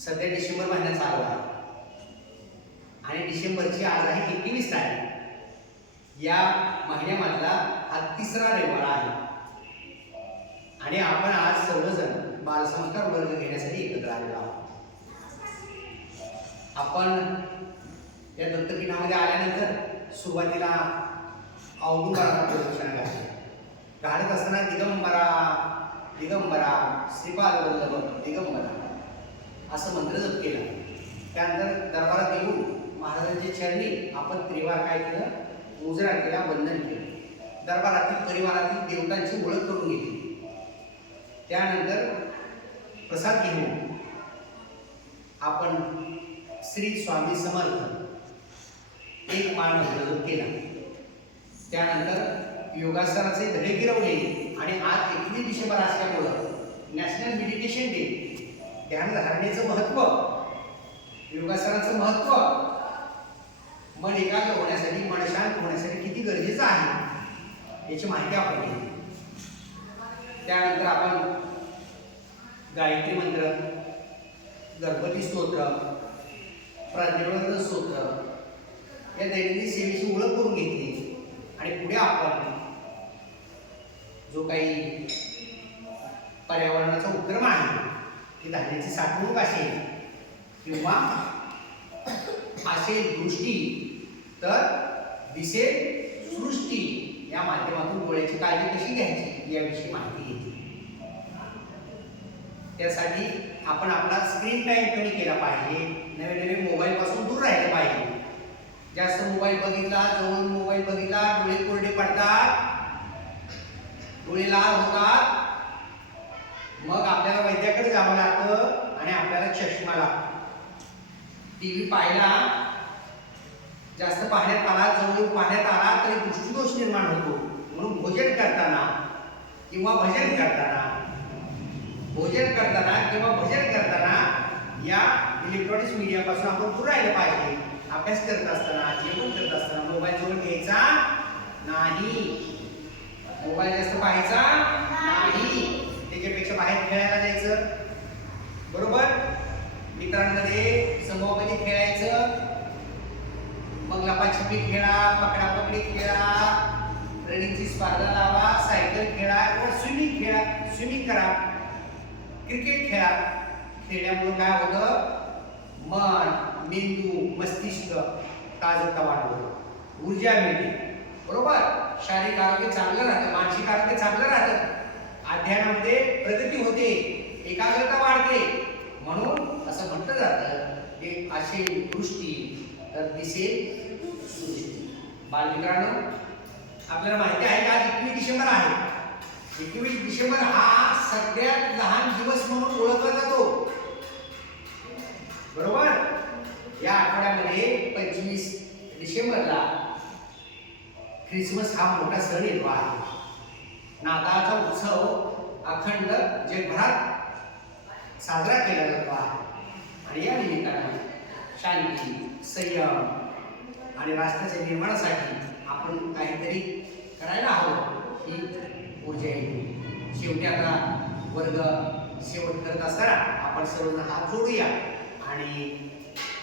सध्या डिसेंबर महिना चालू आहे आणि डिसेंबरची आज आहे 21 तारीख. या महिन्यामधला हा तिसरा रविवार आहे आणि आपण आज सर्वजण बालसंस्कार वर्ग घेण्यासाठी एकत्र आलेलो आहोत. आपण या दत्तपीठामध्ये आल्यानंतर सुरुवातीला औदुंबराचा प्रदक्षिणा घातली. घालत असताना दिगंबरा दिगंबरा श्रीपाद वल्लभ दिगंबरा असं मंत्र जप केला. त्यानंतर दरबारात येऊन महाराजांच्या चरणी आपण त्रिवार काय केलं, मुजरा केला, वंदन केलं. दरबारातील परिवारातील देवतांची ओळख करून घेतली. त्यानंतर प्रसाद घेऊन आपण श्री स्वामी समर्थ एक मान मंत्र जप केला. त्यानंतर योगासनाचे धडे गिरवले आणि आज 21 डिसेंबर असल्यामुळं नॅशनल मेडिटेशन डे, ध्यान धारणेचं महत्त्व, योगासनाचं महत्त्व, मन एकाग्र होण्यासाठी, मन शांत होण्यासाठी किती गरजेचं आहे याची माहिती आपण घेतली. त्यानंतर आपण गायत्री मंत्र, गणपती स्तोत्र, प्रातिपदिक स्तोत्र या दैनंदिन सेवेची ओळख करून घेतली आणि पुढे आपण जो काही पर्यावरणाचा उपक्रम आहे, ती धान्याची साठवणूक असेल किंवा असेल दृष्टी तर दिसेल सृष्टी या माध्यमातून डोळ्याची काळजी कशी घ्यायची याविषयी माहिती घेतली. त्यासाठी आपण आपला स्क्रीन टाइम कमी केला पाहिजे, नवे नवे मोबाईल पासून दूर राहिलं पाहिजे. जास्त मोबाईल बघितला, जवळ मोबाईल बघितला, डोळे कोरडे पडतात, डोळे लाल होतात, मग आपल्याला वैद्याकडे जावं लागतं आणि आपल्याला चष्मा लागतो. टीव्ही पाहिला, जास्त पाहण्यात आला, जवळ पाहण्यात आला तरी दृष्टिदोष निर्माण होतो. म्हणून भोजन करताना किंवा भजन करताना या इलेक्ट्रॉनिक्स मीडियापासून आपण दूर राहिलं पाहिजे. अभ्यास करत असताना, जेवण करत असताना मोबाईल जवळ घ्यायचा नाही, मोबाईल जास्त पाहायचा नाही, त्याच्यापेक्षा बाहेर खेळायला जायचं, बरोबर, मित्रांमध्ये समूहामध्ये खेळायचं, मग लपाछपी खेळा, पकडापकडी खेळा, रनिंगची स्पर्धा लावा, सायकल खेळा किंवा स्विमिंग खेळा, स्विमिंग करा, क्रिकेट खेळा. खेळल्यामुळे काय होतं, मन, मेंदू, मस्तिष्क ताजतवानं होतं, ऊर्जा मिळते, बरोबर, शारीरिक आरोग्य चांगलं राहतं, मानसिक आरोग्य चांगलं राहतं, अध्ययनामध्ये प्रगती होते, एकाग्रता वाढते. म्हणून असं म्हटलं जातं की अशी दृष्टी तर दिसेल सृष्टी. बालमित्रांनो, आपल्याला माहिती आहे की आज 21 डिसेंबर आहे. 21 डिसेंबर हा सगळ्यात लहान दिवस म्हणून ओळखला जातो, बरोबर. या आठवड्यामध्ये 25 डिसेंबरला ख्रिसमस हा मोठा सण येतो आहे. नाताळचा उत्सव अखंड जगभरात साजरा केला जातो आहे आणि या निमित्ताने शांती, संयम आणि राष्ट्राच्या निर्माणासाठी आपण काहीतरी करायला हवं ही ऊर्जा येते. शेवटी आता वर्ग शेवट करत असताना आपण सर्वजण हात जोडूया आणि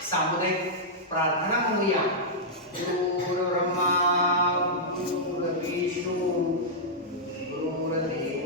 सामुदायिक प्रार्थना म्हणूया. गुरुर्ब्रह्मा गुरुर्विष्णू गुरुर्देव